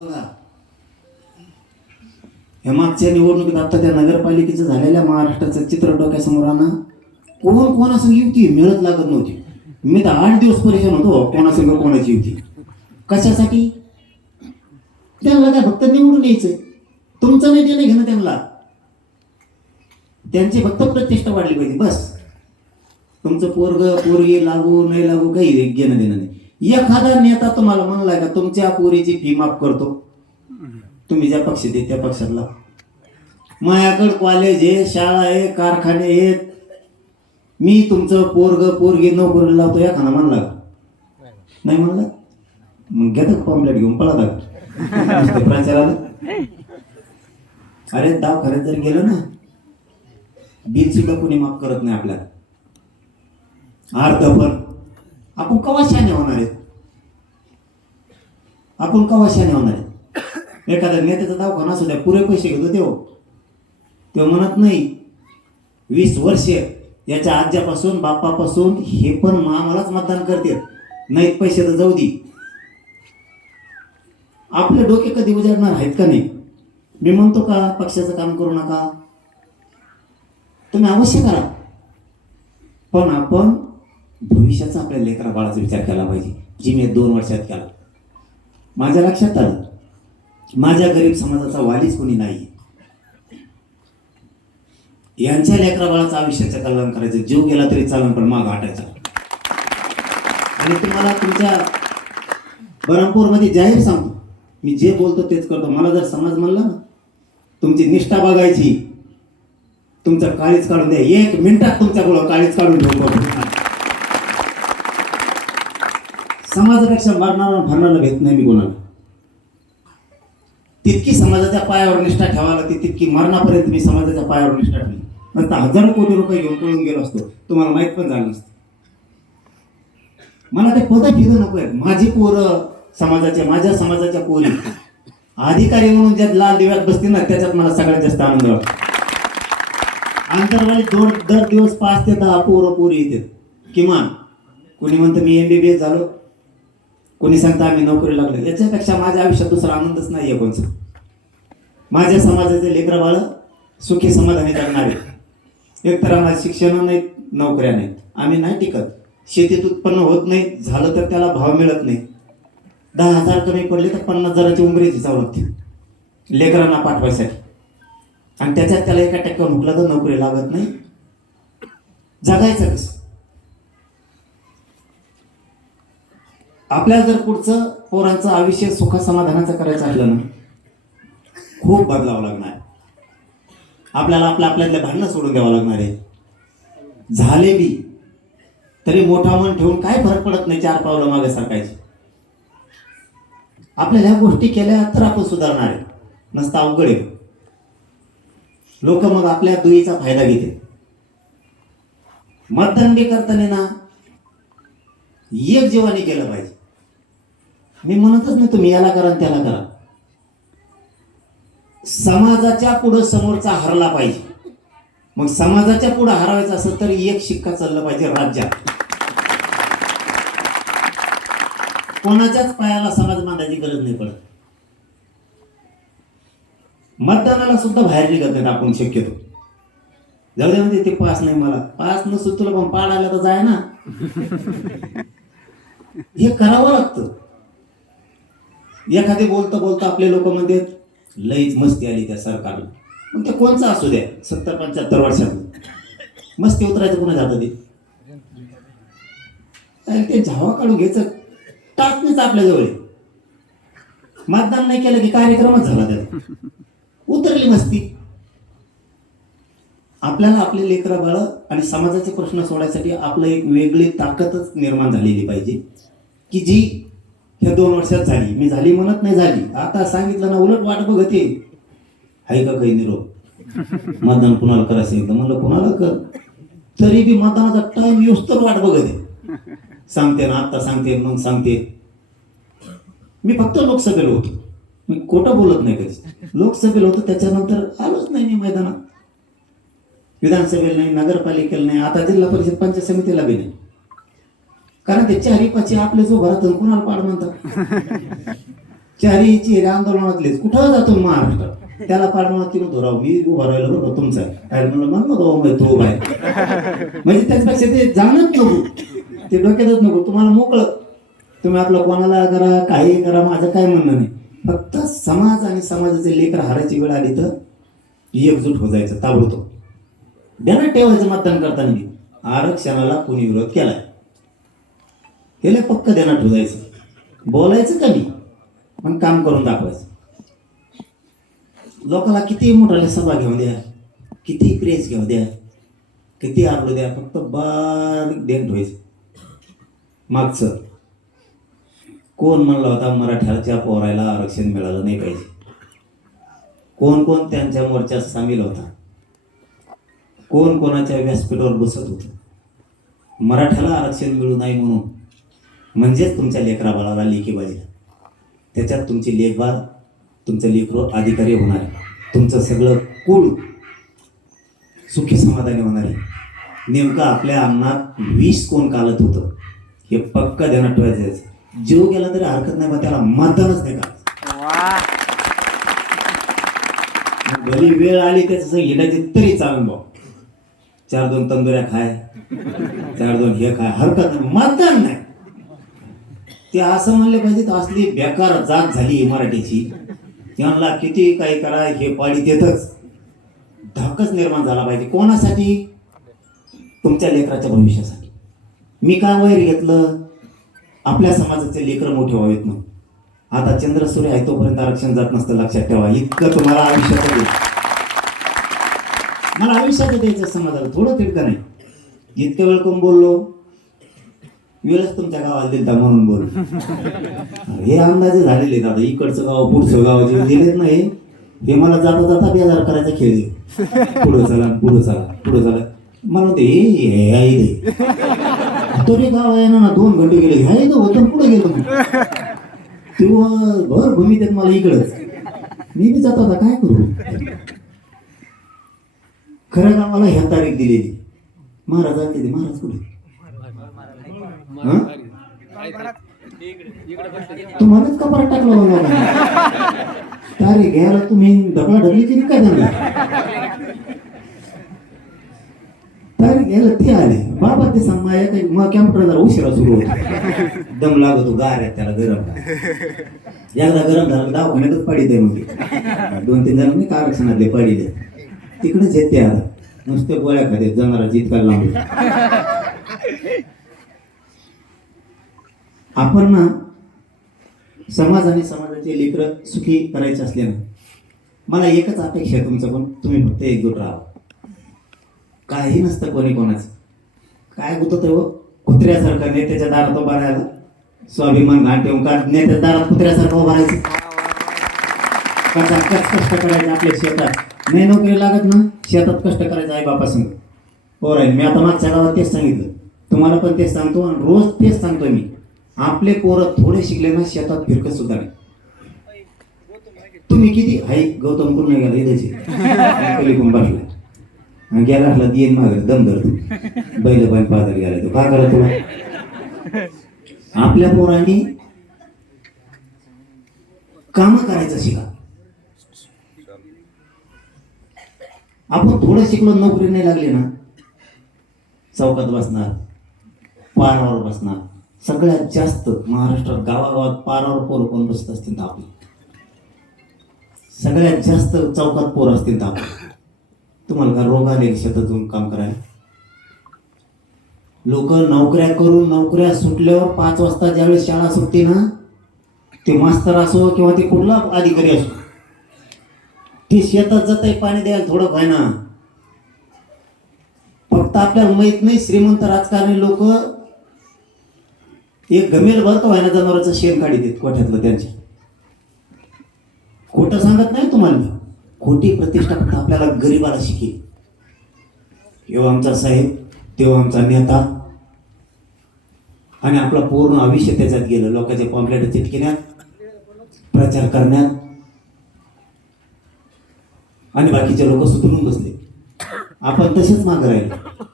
या मागच्या निवडणुकीत आता त्या नगरपालिकेचं झालेल्या महाराष्ट्राचं चित्र डोक्यासमोर आणा. कोण कोणासंग युती मिळत लागत नव्हती. मी तर आठ दिवस परेशान होतो कोणासंग कोणाची युती कशासाठी? त्यांना काय फक्त निवडून यायचं तुमचं नाही देणं घेणं त्यांना. त्यांची फक्त प्रतिष्ठा वाढली पाहिजे बस. तुमचं पोरग पोरगी लागू नाही लागू काही घेणं देणं नाही. एखादा नेता तुम्हाला म्हणलाय का तुमच्या पोरीची फी माफ करतो. तुम्ही ज्या पक्षात आहे त्या पक्षातला. माझ्याकडे कॉलेज आहे शाळा आहे कारखाने आहेत. मी तुमचं पोरग पोरगी नोकरीला लावतो एखादा म्हणला का? नाही म्हणला? मग घेतात पॉम्पलेट घेऊन पळा लाग प्रचाराला अरे दवाखान्यात जर गेलं ना बिल सुद्धा कोणी माफ करत नाही आपल्याला. अर्ध पण आपण कवाशाने होणार आहेत? आपण कवाशाने होणार आहेत? एखाद्या नेत्याचा दवाखाना असू द्या पुरे पैसे घेतो तेव्हा तो म्हणत नाही वीस वर्ष याच्या आज्यापासून बाप्पापासून हे पण आम्हालाच मतदान करते. नाहीत पैसे तर जाऊ दे. आपले डोके कधी उजाडणार आहेत का नाही? मी म्हणतो का पक्षाचं काम करू नका? तुम्ही अवश्य करा. पण आपण भविष्याचा आपल्या लेकरा बाळाचा विचार केला पाहिजे. जी मी दोन वर्षात केला. माझ्या लक्षात आलं. माझ्या गरीब समाजाचा वालीच कोणी नाही यांच्या लेकरा बाळाचा आयुष्याचं कल्याण करायचं. जीव गेला तरी चालून पण माग हटायचा आणि तुम्हाला तुमच्या बरमपूरमध्ये जाहीर सांगतो. मी जे बोलतो तेच करतो. मला जर समाज म्हणला ना तुमची निष्ठा बघायची. तुमचं काळीच काढून द्या. एक मिनिटात तुमच्याकडं काळीच काढून घेऊ समाजापेक्षा मरणारा भरणारा घेत नाही मी कोणाला. तितकी समाजाच्या पायावर निष्ठा ठेवा लागते तितकी मरणापर्यंत मी समाजाच्या पायावर निष्ठा ठेवली नंतर हजारो कोटी रुपये घेऊन पळून गेलो असतो. तुम्हाला माहीत पण झालं नसतं. मला ते पद फिरं नको आहेत माझी पोरं समाजाच्या माझ्या समाजाच्या पोरी. अधिकारी म्हणून ज्यात लाल दिव्यात बसतील ना त्याच्यात मला सगळ्यात जास्त आनंद वाटतो. अंतरवाली दोन दर दिवस पाच ते दहा पोरं पोरी येतात. किमान. कोणी म्हणतं मी एम बी बी एस झालो? कोणी सांगतं आम्ही नोकरी लागलो. याच्यापेक्षा माझ्या आयुष्यात दुसरा आनंदच नाही आहे कोणचा. माझ्या समाजाचे लेकरं बाळ सुखी समाधानी जगणारे. एक तर आम्हाला शिक्षण नाहीत नोकऱ्या नाहीत. आम्ही नाही टिकत. शेतीत उत्पन्न होत नाही झालं तर त्याला भाव मिळत नाही. दहा हजार कमी पडले तर पन्नास हजाराची उमरीची जाऊ लागते लेकरांना पाठवायसाठी. आणि त्याच्यात त्याला एका टक्क्यावर हुकला तर नोकरी लागत नाही. जगायचं कसं? आपल्याला जर पुढचं पोरांचं आयुष्य सुख समाधानाचं करायचं असलं ना खूप बदलावं लागणार. आपल्याला आपल्या आपल्यातल्या भांडणं सोडून द्यावं लागणार आहे. झाले बी तरी मोठा मन ठेवून काय फरक पडत नाही चार पावलं मागे सरकायचे. आपल्याला ह्या गोष्टी केल्या तर आपण सुधारणार आहे. नसता अवघड आहे. लोक मग आपल्या दुईचा फायदा घेते मतदान बी करताना ना एक जीवाने केलं पाहिजे. मी म्हणतच नाही तुम्ही याला करा त्याला करा. समाजाच्या पुढं समोरचा हरला पाहिजे. मग समाजाच्या पुढं हरावायचं असेल तर एक शिक्का चाललं पाहिजे राज्यात. कोणाच्याच पायाला समाज बांधायची गरज नाही पडत. मतदानाला सुद्धा बाहेर निघत नाही आपण शक्यतो. जाऊ दे म्हणजे ते पास नाही मला. पास नसतो तुला पण पाड आला तर जाय ना. हे करावं लागतं. एखादे बोलता बोलता आपले लोक लईच मस्ती आली त्या सरकारला. मग ते कोणचं असू द्या सत्तर पंच्याहत्तर वर्षात मस्ती उतरायचं कोणा जातं ते? ते झावा काढून घ्यायचं टाचणीच आपल्या जवळ. मतदान नाही केलं की कार्यक्रमच झाला त्याला उतरली मस्ती. आपल्याला आपले लेकरं बाळ आणि समाजाचे प्रश्न सोडायसाठी आपलं एक वेगळी ताकदच निर्माण झालेली पाहिजे की जी ह्या दोन वर्षात झाली. मी झाली म्हणत नाही झाली. आता सांगितलं ना उलट वाट बघत आहे का काही निरोप? मतदान कुणाला करायचं एकदा म्हणलं कुणाला कर? तरी बी मतदानाचा टाइम येऊस तर वाट बघत सांगते ना आता सांगते मग सांगते. मी फक्त लोकसभेला होतो. मी खोटं बोलत नाही कधी लोकसभेला होतो त्याच्यानंतर आलोच नाही मी मैदानात. विधानसभेला नाही नगरपालिकेला नाही आता जिल्हा परिषद पंचायत समितीला बी नाही. कारण ते चारी पाची आपले जो घरात कुणाला पाड म्हणतात? चारी चेहरे आंदोलनातलेच कुठं जातो महाराष्ट्र? त्याला पाडणार तिनं धोराव मी उभा राहिलो बरं का तुमचा? काय म्हणलं मग मग तो उभा आहे. म्हणजे त्याच्यापेक्षा ते जाणत नको. ते डोक्यातच नको. तुम्हाला मोकळं. तुम्ही आपलं कोणाला करा काही करा माझं काय म्हणणं नाही. फक्त समाज आणि समाजाचे लेकर हारायची वेळ आली तर एकजूट हो जायचं ताबडतोब. ना ठेवायचं मतदान करताना. आरक्षणाला कोणी विरोध केलाय? त्याला पक्क देणार ठोजायचं बोलायचं कमी पण काम करून दाखवायचं. लोकाला किती मोठाल्या सभा घेऊन द्या किती प्रेस घेऊ द्या किती आपलं द्या फक्त बारीक देण ठेवायचं मागचं. कोण म्हणला होता मराठ्याच्या पोरायला आरक्षण मिळालं नाही पाहिजे? कोण कोण त्यांच्या मोर्चात सामील होता? कोण कोणाच्या व्यासपीठावर बसत होतं? मराठ्याला आरक्षण मिळू नाही म्हणून म्हणजेच तुमच्या लेकरा बाळाला. लेखी बाजीला त्याच्यात तुमची लेखबाळ तुमचं लेकरो अधिकारी होणार आहे. तुमचं सगळं कुळ सुखी समाधानी होणार आहे. नेमकं आपल्या अन्नात विष कोण कालत होतं हे पक्क ध्यानात ठेवायचं. जीव गेला तरी हरकत नाही बा त्याला मतदानच नाही का भली वेळ आली त्याचं हिंडायची तरी चालून भाऊ. चार दोन तंदुऱ्या खाय चार दोन हे खाय हरकत नाही. मतदान नाही. ते असं म्हणले पाहिजे तर असली बेकार जात झाली मराठीची त्यांना किती काही करा हे पाळी देतच. धाकच निर्माण झाला पाहिजे. कोणासाठी? तुमच्या लेकराच्या भविष्यासाठी. मी काय वैर घेतलं? आपल्या समाजाचे लेकर मोठे व्हावेत म्हणून. आता चंद्र सूर्य आहे तोपर्यंत आरक्षण जात नसतं. लक्षात ठेवा इतकं तुम्हाला आयुष्यात मला आयुष्यात द्यायचं समाजाला थोडं तिडकं नाही. इतक्या वेळ कोण बोललो वेळच तुमच्या गावाला दिलता म्हणून बोल हे अंदाजे झालेले दादा इकडचं गाव पुढचं गाव जे दिलेत नाही हे मला जाता जाता बेजार करायचा खेळ पुढं चला पुढं चला पुढं चला. मला ते हे आई हे आहे गाव आहे ना दोन घंटे गेले. हे होतं पुढे गेलो तेव्हा भर भूमी देत मला इकडंच मी बी जाता आता काय करू? खरं गावाला ह्या तारीख दिलेली. महाराज आले ते महाराज कुठे? तुम्हालाच कपार टाकलं बाबा? तारीख घ्यायला तुम्ही ढकला ढकली केली काय झालं तारीख घ्यायला ते आले. बाबा ते सांग माझ्या काही मग कॅम्प्युटर जरा उशिरा सुरू होतो. दम लागतो गार आहे त्याला गरम एकदा गरम झालं दहा दवाखान्यातच पाडी दे मग दोन तीन जण मी का आरक्षणातले पाडी दे तिकडेच येते आता. नुसते गोळ्या खाते जनाला जितका लावून आपण ना समाज आणि समाजाचे लेकर सुखी करायचे असल्यानं मला एकच अपेक्षा आहे तुमचं पण. तुम्ही फक्त एकजूट राहा. काही नसतं कोणी कोणाचं. काय होतं तेव्हा हो? कुत्र्यासारखं नेत्याच्या दारात उभा राहायला. स्वाभिमान घाण ठेवून का नेत्याच्या दारात कुत्र्यासारखं उभा राहायचं? कसा कष्ट करायचं आपल्या शेतात? नाही नोकरी लागत ना? शेतात कष्ट करायचं आई बापा हो राहील मी आता मागच्या गावात तेच सांगितलं. तुम्हाला पण तेच सांगतो आणि रोज तेच सांगतो मी. आपले पोरं थोडे शिकले ना शेतात फिरकत सुद्धा नाही. तुम्ही किती? हाय गौतम पूर्ण गेला इथे पलीकडून आणि गेला असला येईन मागे दम धरतो बैल पण पाहता गेला तो. काय करा तुला आपल्या पोरांनी काम करायचं शिका. आपण थोडं शिकलो नोकरी नाही लागली ना. चौकात बसणार पारावर बसणार. सगळ्यात जास्त महाराष्ट्रात गावागावात पारावर पोरं कोण बसत असतील तर आपली. सगळ्यात जास्त चौकात पोरं असतील तर तुम्हाला का रोग आले शेतात जाऊन काम करायला? लोक नोकऱ्या करून नोकऱ्या सुटल्यावर पाच वाजता ज्यावेळेस शाळा सुटते ना ते मास्तर असो किंवा ते कुठला अधिकारी असो ते शेतात जात पाणी द्यायला थोडं काय ना फक्त आपल्याला माहीत नाही श्रीमंत राजकारणी लोक एक गमेल भरतो आहे ना जनावरांचं शेण काढी देत कोठ्यातलं त्यांचे खोटं सांगत नाही तुम्हाला. मी. खोटी प्रतिष्ठा फक्त आपल्याला गरीबाला शिकेल. किंवा आमचा साहेब तेव्हा आमचा नेता. आणि आपला पूर्ण आयुष्य त्याच्यात गेलं लोकांच्या पॉम्पलेट चिटकिण्यात प्रचार करण्यात. आणि बाकीचे लोक सुधरून बसले. आपण तसेच मागं राहिलो.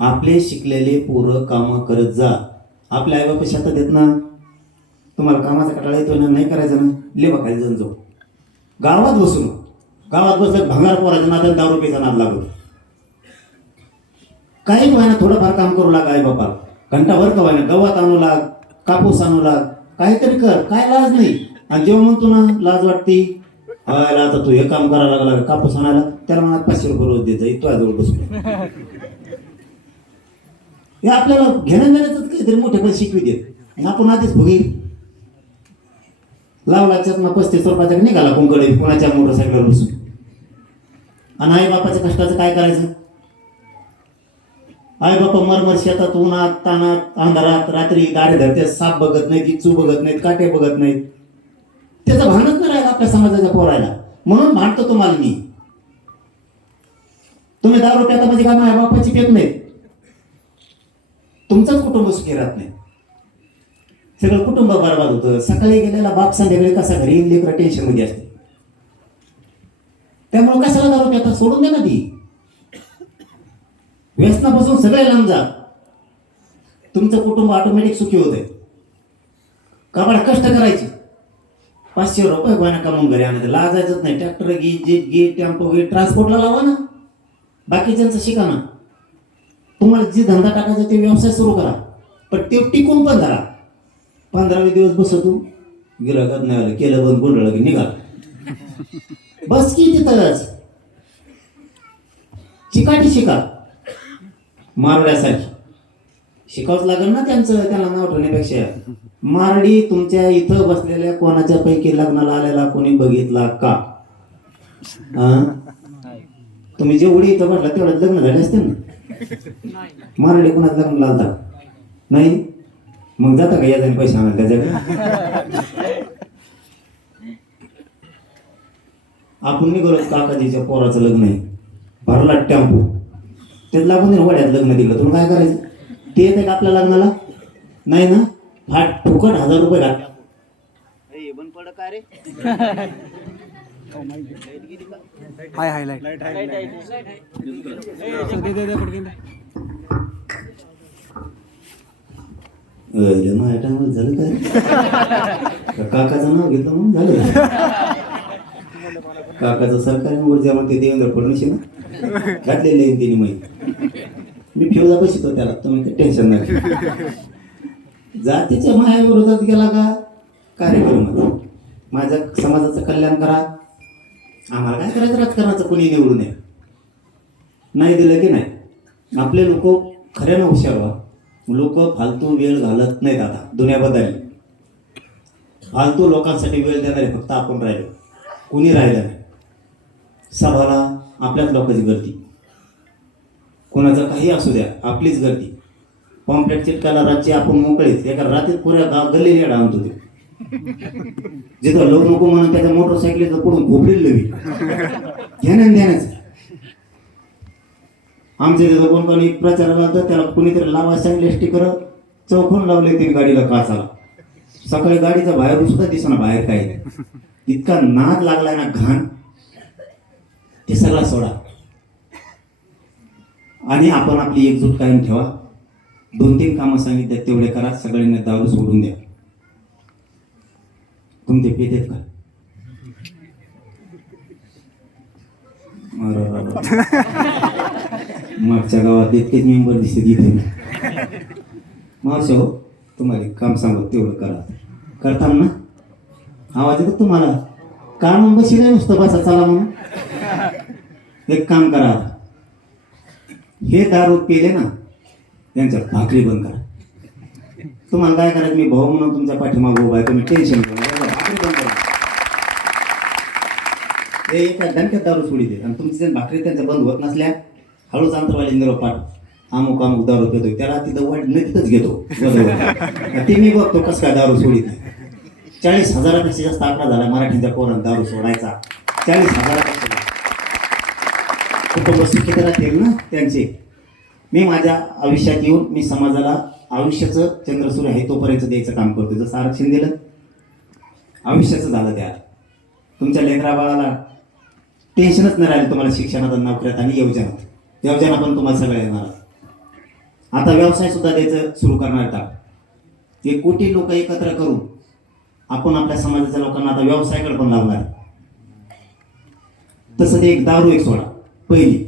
आपले शिकलेले पोरं कामं करत जा. आपल्या आईबाप शेतात देत ना तुम्हाला कामाचा कटाळा येतो ना नाही करायचं ना लेवा खाली जाऊन जाऊ. गावात बसून गावात बसलं भंगार पोराच्या नादात दारू रुपयेचा नाद लागतो काही व्हायना थोडंफार काम करू लाग आई बापा घंटाभर का व्हायना गवत आणू लाग कापूस आणू लाग काहीतरी कर काय लाज नाही. आणि जेव्हा म्हणतो ना लाज वाटती आता तू हे काम करायला लागला कापूस आणायला. त्याला मनात पाचशे रुपये रोज देत जाईल तुझ्याजवळ बसून. हे आपल्याला घेण्याच देण्याचं काहीतरी मोठे पण शिकवी देत. आणि आपण आधीच भुगीर. लावला चकमा पस्तीस रुपयाचा निघाला कुंकडे कोणाच्या मोटरसायकलवर बसून आणि आई बापाच्या कष्टाचं काय करायचं? आई बापा मरमर शेतात उन्हात तानात अंधारात रात्री दारे धरते साप बघत नाहीत इचू बघत नाहीत काटे बघत नाहीत. त्याचं भानच नाही राहिलं आपल्या समाजाच्या पोरायला. म्हणून भांडतो तुम्हाला मी. तुम्ही दारू प्याता म्हणजे काय? माझ्या बापाची पेत नाहीत. तुमचंच कुटुंब सुखी राहत नाही. सगळं कुटुंब बरबाद होतं. सकाळी गेलेला बाप संध्याकाळी कसा घरी येईल लेकरं टेन्शनमध्ये असते त्यामुळे कशाला दारू प्याता सोडून द्या ना ती. व्यसनापासून सगळे लांब जा. तुमचं कुटुंब ऑटोमॅटिक सुखी होतंय काबाड कष्ट करायचे. पाचशे रुपये गोयना कमवून घरी आणायचं लाजायचंच नाही. ट्रॅक्टर घे जीप घे टेम्पो घे ट्रान्सपोर्टला लावा ना. बाकीच्यांचं शिका ना. तुम्हाला जे धंदा टाकायचा ते व्यवसाय सुरू करा. पण ते टिकून पण धरा. पंधरावे दिवस बसतो. गिराकात नाही आलं केलं बंद गुंडळ की निघाल बस की तिथंच. चिकाटी शिका. मारड्यासाठी शिकावंच लागेल ना त्यांचं त्यांना नाव ठेवण्यापेक्षा. मारडी तुमच्या इथं बसलेल्या कोणाच्या पैकी लग्नाला आलेला कोणी बघितला का? तुम्ही जेवढी इथं म्हटलं तेवढं लग्न झाले असते ना? मारडी कोणाचं लग्न लावता? नाही? मग जाता का? याच्याने पैसे आणायला त्याच्याकडे आपण निघालो काकाजीच्या पोराचं लग्न आहे. भरला टेम्पो. ते लागून वड्यात लग्न दिलं. तुला काय करायचं? ते येते का आपल्या लग्नाला? नाही ना? फाट फुकट हजार रुपये घात हाय हाय लाइट दे दे दे पटकन दे. अरे माझ्या टायमात झालं काय? काकाचं नाव घेतलं म्हणून झालं? काकाचं सरकारी ऊर्जा म्हणते देवेंद्र फडणवीस ना? घातलेले आहे त्यांनी माहिती. मी फिवजा बसतो त्याला तुम्ही काही टेन्शन नाही जातीच्या मायाविरोधात गेला का? कार्यक्रम माझ्या समाजाचं कल्याण करा. आम्हाला काय करायचं? राजकारणाचं कोणी निवडून नये. नाही दिलं की नाही. आपले लोक खऱ्यानं हुशार व्हा. लोक फालतू वेळ घालत नाहीत आता दुनिया बदलली फालतू लोकांसाठी वेळ देणारे फक्त आपण राहिलो. कुणी राहिलं नाही. सभाला आपल्याच लोकांची गर्दी. कोणाचं काही असू द्या आपलीच गर्दी. पॉम्पलेट चिटकायला राज्य आपण मोकळीच. एका रात्रीत पुऱ्या गाव गल्लीने रेडा होते जिथं लव नको म्हणून त्याच्या मोटरसायकलीचं पडून घोपडील लवी घेण्यान देण्याचं आमच्या तिथं कोण कोणी प्रचाराला आलं तर त्याला कुणीतरी लावा सांगले स्टिकर चौकून लावले ते गाडीला काचाला. सकाळी गाडीचा बाहेर सुद्धा दिसना बाहेर काय इतका नाद लागलाय ना घाण. ते सगळा सोडा. आणि आपण आपली एकजूट कायम ठेवा. दोन तीन कामं सांगितले तेवढे करा सगळ्यांना दारू सोडून द्या. तुमचे पितेत का मागच्या गावात इतकेच मेंबर दिसते तिथे मावशे हो तुम्हाला काम सांगत तेवढं करा. करता ना आवाज येतो तुम्हाला? काम मग नाही नुसतं बसा चला म्हणून. एक काम करा हे दारू पेले ना त्यांच्या भाकरी बंद करा. तुम्हाला काय करायचं? मी भाऊ म्हणून तुमच्या पाठीमागं उभा आहे तुम्ही टेन्शन करा नका भाकरी बंद करा ते एका दणक्यात दारू सोडी दे आणि तुमची भाकरी त्यांच्या बंद होत नसल्या हळूच अंतरवाली निरोप अमुक अमुक दारू घेतो त्याला तिथं वाट नदीतच तिथंच घेतो. ते मी बघतो कसं काय दारू सोडित चाळीस हजारापेक्षा जास्त आकडा झाला मराठीच्या पोरात दारू सोडायचा. चाळीस हजारापेक्षा कुटुंब सुखी तर राहतील ना त्यांचे. मी माझ्या आयुष्यात येऊन मी समाजाला आयुष्याचं चंद्रसूर्य आहे तोपर्यंत द्यायचं काम करतो जसं आरक्षण दिलं आयुष्याचं झालं त्या तुमच्या लेकरा बाळाला टेन्शनच नाही राहिलं तुम्हाला शिक्षणात नोकऱ्यात आणि योजनात. योजना पण तुम्हाला सगळ्या येणार आता व्यवसाय सुद्धा द्यायचं सुरू करणार का एक कोटी लोक एकत्र करून आपण आपल्या समाजाच्या लोकांना आता व्यवसायाकडे पण लावणार. तसं ते एक दारू एक सोडा. पहिली.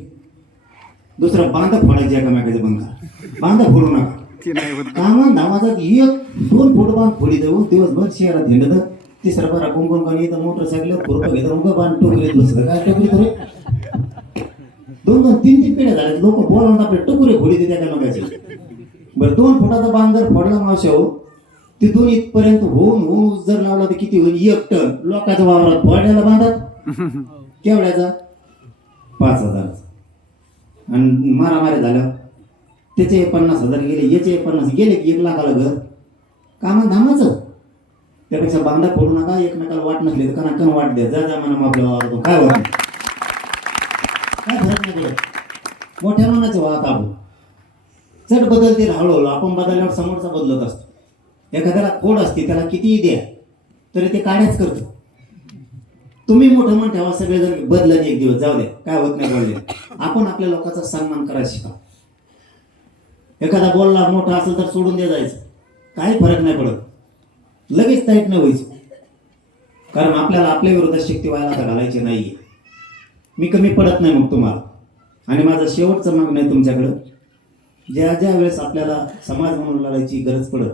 दुसरं बांधा फोडायची एकामेकाचे करा बांधा फोडू नका. ते कामान धामाचा एक दोन फुट बांध फोडी देऊ दिवसभर शहरात हिंडत तिसरा बरा कोण कोणी येतं मोटरसायकल खुरपं घेतो मग बांध टोकरीत बसलं. काय टोकरीत रे? दोन दोन तीन तीन पिढ्या झाल्या लोक बोलावून आपले टोकरे फोडी देते का मगाचे बरं दोन फुटाचा बाण जर फोडला मावशा हो दोन इथपर्यंत होऊन होऊन जर लावला तर किती होईल? एक टन. लोकांच्या वावरात फोडायला बांधत केवढ्याचा? पाच हजार आणि मारामाऱ्या झाल्या त्याचे पन्नास हजार गेले याचे पन्नास गेले की एक लाखाला घर. कामा धामाचं त्यापेक्षा बांधा फोडू नका एकमेकाला वाट नसली तर कणाकण वाट द्या. जा जा म्हणा आपल्या वावरातून काय होत नाही. काय फरक नाही पडत. मोठ्या मनाचे वाहत आपण. चट बदलतील हळूहळू. आपण बदलल्यावर समोरचा बदलत असतो. एखाद्याला खोड असते त्याला कितीही द्या तरी ते काढ्याच करतो. तुम्ही मोठं मन ठेवा सगळेजण बदला एक दिवस. जाऊ द्या काय होत नाही बदले आपण आपल्या लोकांचा सन्मान करायला शिका. एखादा बोलला मोठा असेल तर सोडून दे जायचं. काही फरक नाही पडत. लगेच ताईट न व्हायचं. कारण आपल्याला आपल्या विरोधात शक्ती व्हायला आता घालायची नाही मी कमी पडत नाही मग तुम्हाला. आणि माझं शेवटचं मागणं आहे तुमच्याकडं. ज्या ज्या वेळेस आपल्याला समाज म्हणून लढायची गरज पडत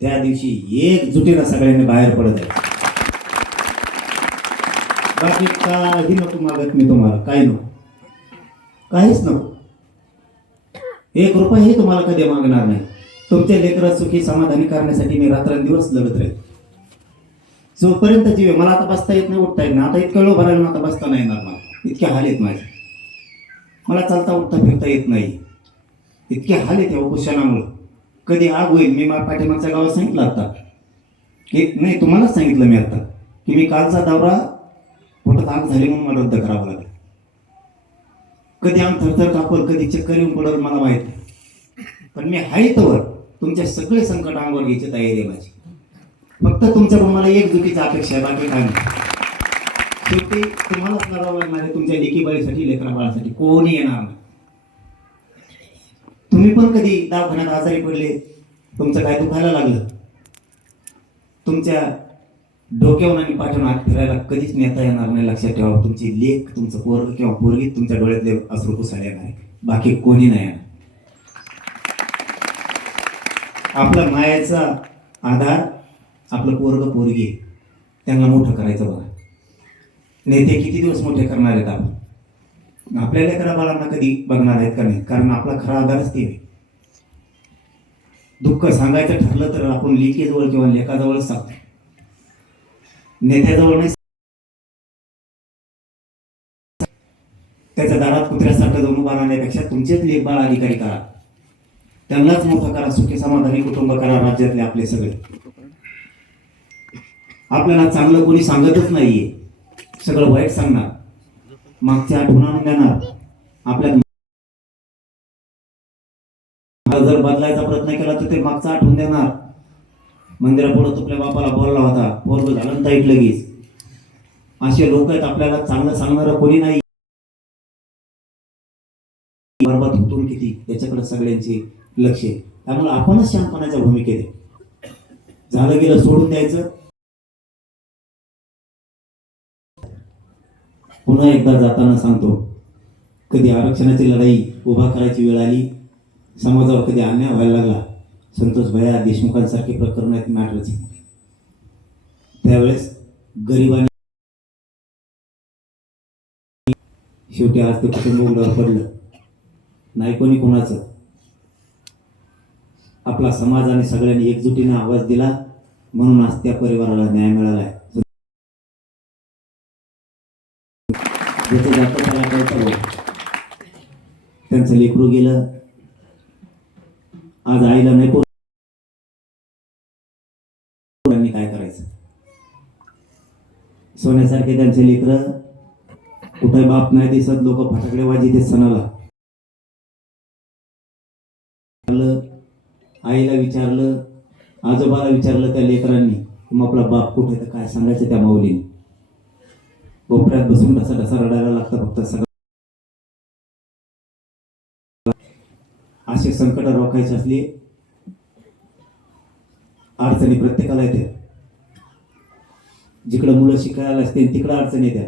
त्या दिवशी एकजुटीला सगळ्यांनी बाहेर पडत आहे. बाकी काही नको मागत मी तुम्हाला. काही नको. काहीच नको. एक रुपयाही तुम्हाला कधी मागणार नाही. तुमच्या लेकरं सुखी समाधानी करण्यासाठी मी रात्रंदिवस लढत राहील जोपर्यंत जीव मला आता बसता येत नाही उठता येत नाही. आता इतकं वेळ भरायला आता बसता नाही येणार मला. इतके हाल आहेत माझे. मला चालता उठता फिरता येत नाही. इतके हाल आहेत या उपोषणामुळं. कधी आग होईल मी मला पाठीमागच्या गावात सांगितलं आता. की नाही तुम्हालाच सांगितलं मी आता की मी कालचा दौरा पोटात आग झाली म्हणून मला रद्द करावा लागेल. कधी आम थरथर कापल कधी चक्कर येऊन पडल मला माहीत नाही. पण मी हाय तवर तुमच्या सगळे संकट अंगावर घ्यायची तयारी आहे माझी. फक्त तुमच्याकडून मला एक चुकीची अपेक्षा आहे बाकी काय नाही. शेवटी तुम्हालाच करावं लागणार आहे तुमच्या लेखीबाईसाठी बाळीसाठी लेकरा बाळासाठी. कोणी येणार नाही. तुम्ही पण कधी दवाखान्यात आजारी पडले तुमचं काय दुखायला लागलं? तुमच्या डोक्यावर आणि पाठवून आत फिरायला कधीच नेता येणार नाही लक्षात ठेवा. तुमची लेख तुमचं पोरग किंवा पोरगी तुमच्या डोळ्यातले अश्रू पुसायला येणार बाकी कोणी नाही येणार. आपला मायाचा आधार आपलं पोरग पोरगी त्यांना मोठं करायचं बघा. नेते किती दिवस मोठे करणार आहेत आपण? आपल्या लेकरा बाळांना कधी बघणार आहेत का नाही? कारण आपला खरा आधारच ते दुःख सांगायचं ठरलं तर आपण लेकीजवळ किंवा लेखाजवळच सांगतो. नेत्याजवळ नाही त्याच्या दारात कुत्र्यासारखं जाऊन उभा राहण्यापेक्षा तुमचेच लेख बाळ अधिकारी करा. त्यांनाच मोठं करा सुखी समाधानी कुटुंब करा राज्यातले आपले सगळे. आपल्याला चांगलं कोणी सांगतच नाहीये. सगळं वाईट सांगणार. मागच्या आठवण आणून देणार. आपल्या जर बदलायचा प्रयत्न केला तर ते मागचा आठवून देणार. मंदिरापुढे तुपल्या बापाला बोलला होता बोलतो झालं ताईट लगेच. असे लोक आहेत आपल्याला चांगलं सांगणार कोणी नाही. बरबाद होतो किती? याच्याकडे सगळ्यांची लक्ष आहे त्यामुळे आपणच शांतपणाच्या भूमिकेत झालं गेलं सोडून द्यायचं. पुन्हा एकदा जाताना सांगतो कधी आरक्षणाची लढाई उभा करायची वेळ आली समाजावर कधी अन्याय व्हायला लागला संतोष भैया देशमुखांसारखे प्रकरण आहेत मॅटरचे. त्यावेळेस गरिबांनी शेवटी आज ते कुटुंब उघड्यावर पडलं. नाही कोणी कोणाचं. आपला समाज आणि सगळ्यांनी एकजुटीने आवाज दिला. म्हणून आज त्या परिवाराला न्याय मिळाला आहे. ज्याचं जातं त्याला कळतं त्यांचं लेकरू गेलं. आज आईला नाही पोरांनी काय करायचं? सोन्यासारखे त्यांचे लेकरं कुठे बाप नाही दिसत लोक फटाकडे वाजी सणाला. आईला विचारलं आजोबाला विचारलं त्या लेकरांनी मग आपला बाप कुठे तर काय सांगायचं त्या माऊलीने? कोपऱ्यात बसून ढसा ढसा रडायला लागतं फक्त सगळं. असे संकट रोखायचे असले अडचणी प्रत्येकाला येतात. जिकडं मुलं शिकायला असतील तिकडं अडचण येत्या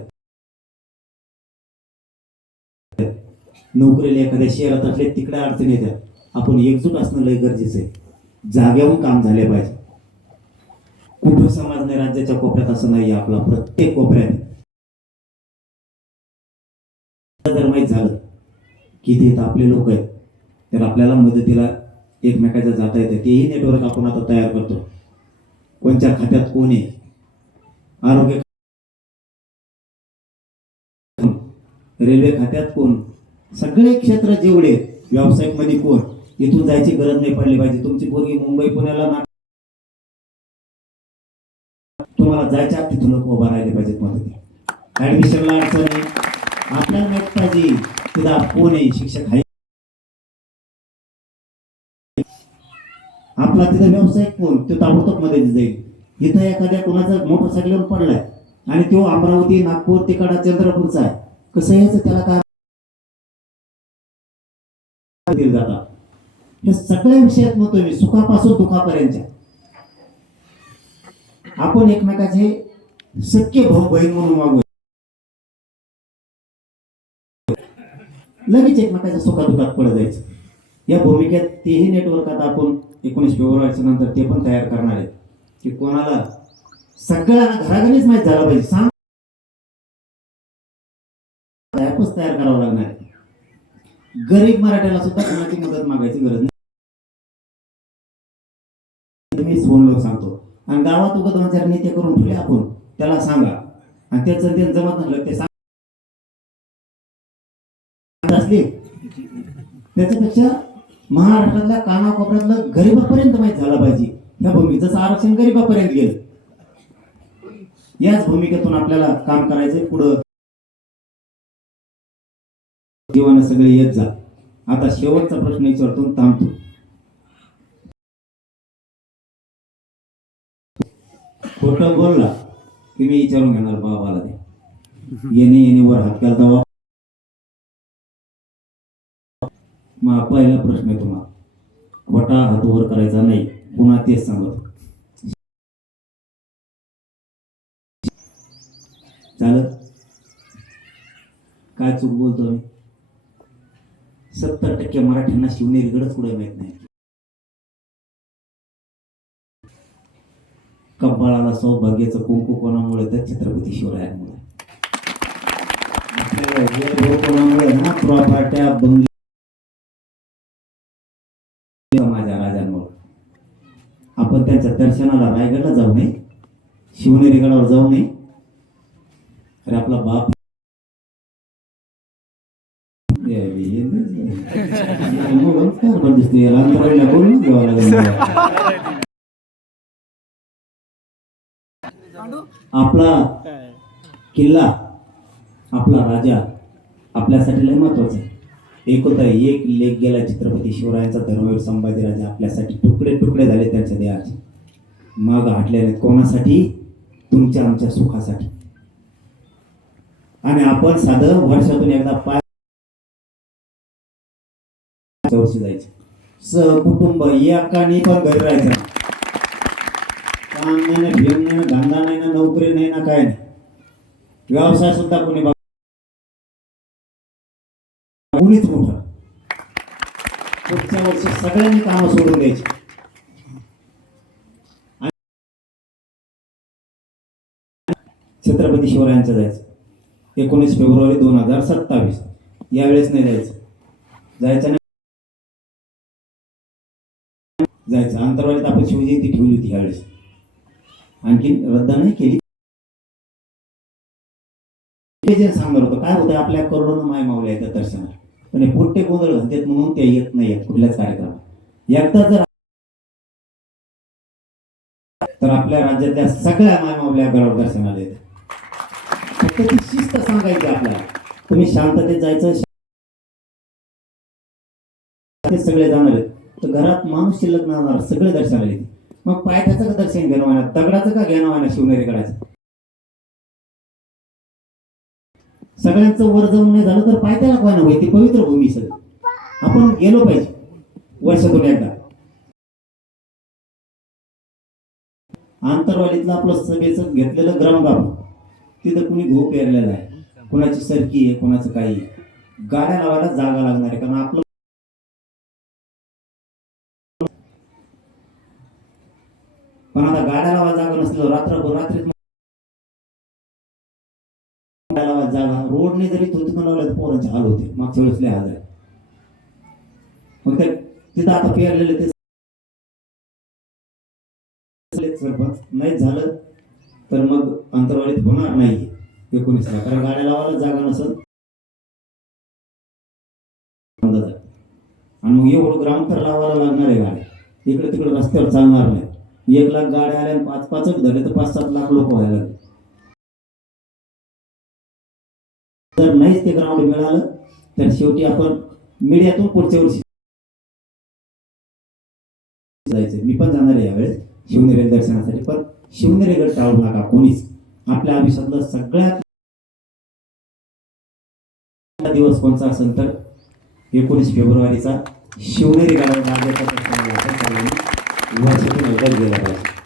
नोकरीला एखाद्या शहरात असले तिकडे अडचणी येत्या आपण एकजूट असणं लय गरजेचं आहे. जाग्याहून काम झाले पाहिजे. कुठं समाज नाही राज्याच्या कोपऱ्यात असं नाही आपला. प्रत्येक कोपऱ्यात. जर माहीत झालं की ते आपले लोक आहेत तर आपल्याला मदतीला एकमेकाच्या जाता येते. तेही नेटवर्क आपण आता तयार करतो. कोणत्या खात्यात कोण आहे? आरोग्य रेल्वे खात्यात कोण? सगळे क्षेत्र जेवढे व्यावसायिकमध्ये कोण? इथून जायची गरज नाही पडली पाहिजे. तुमची पोरगी मुंबई पुण्याला ना तुम्हाला जायच्या तिथून लोक उभा राहिले पाहिजेत मदती. ऍडमिशनला अडचण आहे. आपल्याला माहीत पाहिजे तिथं कोण आहे शिक्षक आहे आपला तिथं व्यावसायिक कोण? तो ताबडतोबमध्ये जाईल. इथं एखाद्या कोणाचा मोटरसायकलवर पडलाय. आणि तो अमरावती नागपूर तिकडा चंद्रपूरचा आहे. कसं यायचं त्याला काय जातात हे सगळ्या विषयात म्हणतोय मी सुखापासून दुखापर्यंतच्या आपण एकमेकाचे सख्य भाऊ बहीण म्हणून मागू लगेच एकमेकाच्या सुखादुखात पडत जायचं. या भूमिकेत तेही नेटवर्क आता आपण एकोणीस फेब्रुवारीच्या नंतर ते पण तयार करणार आहेत. की कोणाला सगळ्यांना घराघरीच माहीत झालं पाहिजे. सांग. ॲपच तयार करावं लागणार आहे. गरीब मराठ्याला सुद्धा कोणाची मदत मागायची गरज नाही. आणि गावात उगत दोन चार नेते करून ठेवले आपण. त्याला सांगा. आणि त्याचं ते जमत नसलं ते सांग. त्याच्यापेक्षा महाराष्ट्रातल्या कानाकोपऱ्यातलं गरीबापर्यंत माहीत झालं पाहिजे. ह्या भूमी जसं आरक्षण गरीबापर्यंत गेलं. याच भूमिकेतून आपल्याला काम करायचंय. पुढं जीवन सगळे येत जा. आता शेवटचा प्रश्न विचारतो थांबतो. खोटं बोलला की मी विचारून घेणार बाबाला ते. येणे येणे वर हात घालता मग पहिला प्रश्न आहे तुम्हाला. खोटा हात वर करायचा नाही. पुन्हा तेच सांगत. चालत काय चूक बोलतो मी? सत्तर टक्के मराठ्यांना शिवनेरीकडेच कुठे माहीत नाही. कपाळाला सौभाग्याचं कुंकू कोणामुळे तर छत्रपती शिवरायांमुळे. आपल्याला भाऊ कोणामुळे ना प्रॉपर्ट्या बंगले माझ्या राजांमुळे. आपण त्यांच्या दर्शनाला रायगडला जाऊ नये शिवनेरीगडावर जाऊ नये. अरे आपला बाप दिसते अंतराळीला बोलून घ्यावं लागेल? आपला किल्ला आपला राजा आपल्यासाठी लय महत्त्वाचा आहे. एक होता एक लेख गेला छत्रपती शिवरायांचा धर्मवीर संभाजी राजा आपल्यासाठी तुकडे तुकडे झाले त्यांच्या देहाचे. मग हाटल्याने कोणासाठी? तुमच्या आमच्या सुखासाठी. आणि आपण साधं वर्षातून एकदा पाय वर्षी जायचं. स कुटुंब एकाने पण घरी राहायचं. काम नाही ना भेम नाही ना धंदा नाही ना नोकरी नाही ना काय नाही. व्यवसाय सुद्धा कोणी कोणीच मोठा. पुढच्या वर्षी सगळ्यांनी कामं सोडून द्यायची. छत्रपती शिवरायांचं जायचं. एकोणीस फेब्रुवारी दोन हजार सत्तावीस. यावेळेस नाही जायचं. जायचं नाही. जायचं. अंतरवालीत आपण शिवजयंती ठेवली होती यावेळेस. आणखी रद्द नाही केली जे सांगणार होतं काय होतं आपल्या करोडोनं माय मावल्या येतात दर्शनाला. पण हे पोट्टे गोंधळ घालतात म्हणून ते येत नाही कुठल्याच कार्यक्रमात. एकदा जर तर आपल्या राज्यातल्या सगळ्या माय मावल्या गडावर दर्शनाला येतात. फक्त ती शिस्त सांगायची आपल्याला. तुम्ही शांततेत जायचं ते सगळे जाणार आहेत. तर घरात माणूस शिल्लक नसणार सगळे दर्शनाला येते मग पायथ्याचं का दर्शन घेणं व्हायना दगडाचं का घेणं व्हायना शिवनेरी गडाचं सगळ्यांचं वर जाऊन नाही झालं तर पायथ्याला कोणा होईल ती पवित्र भूमी सगळी. आपण गेलो पाहिजे. वर्षातून एकदा. आंतरवाडीतलं आपलं सभेचं घेतलेलं ग्राउंड आपण तिथं कुणी घो पेरलेला आहे. कुणाची सरकी आहे कुणाचं काही गाड्या लावायला जागा लागणार आहे. कारण आपलं पण आता गाड्या लावायला जागा नसलं रात्रभर रात्री लावायला जागा. रोडने जरी थोतीतून लावलं तर पोरांचे हाल होते मागच्या वेळेस लय हाल मग ते तिथं आता पेरलेले ते सरपंच नाही झालं तर मग अंतरवाडीत होणार नाही. एकोणीसला कारण गाड्या लावायला जागा नसेल आणि मग एवढं ग्राउंड तर लावायला लागणार आहे गाड्या. इकडे तिकडे रस्त्यावर चालणार नाही. एक लाख गाड्या आल्या पाच पाचच झाले तर पाच सात लाख लोक व्हायला लागले. जर नाहीच ते ग्राउंड मिळालं तर शेवटी आपण मीडियातून पुढच्या वर्षी जायचं. मी पण जाणार आहे यावेळेस शिवनेरी दर्शनासाठी पण शिवनेरी गड टाळू नका कोणीच आपल्या आयुष्यातलं सगळ्यात दिवस कोणता असेल तर एकोणीस फेब्रुवारीचा शिवनेरी गडावर राज्याचा प्रश्न आहे. आपण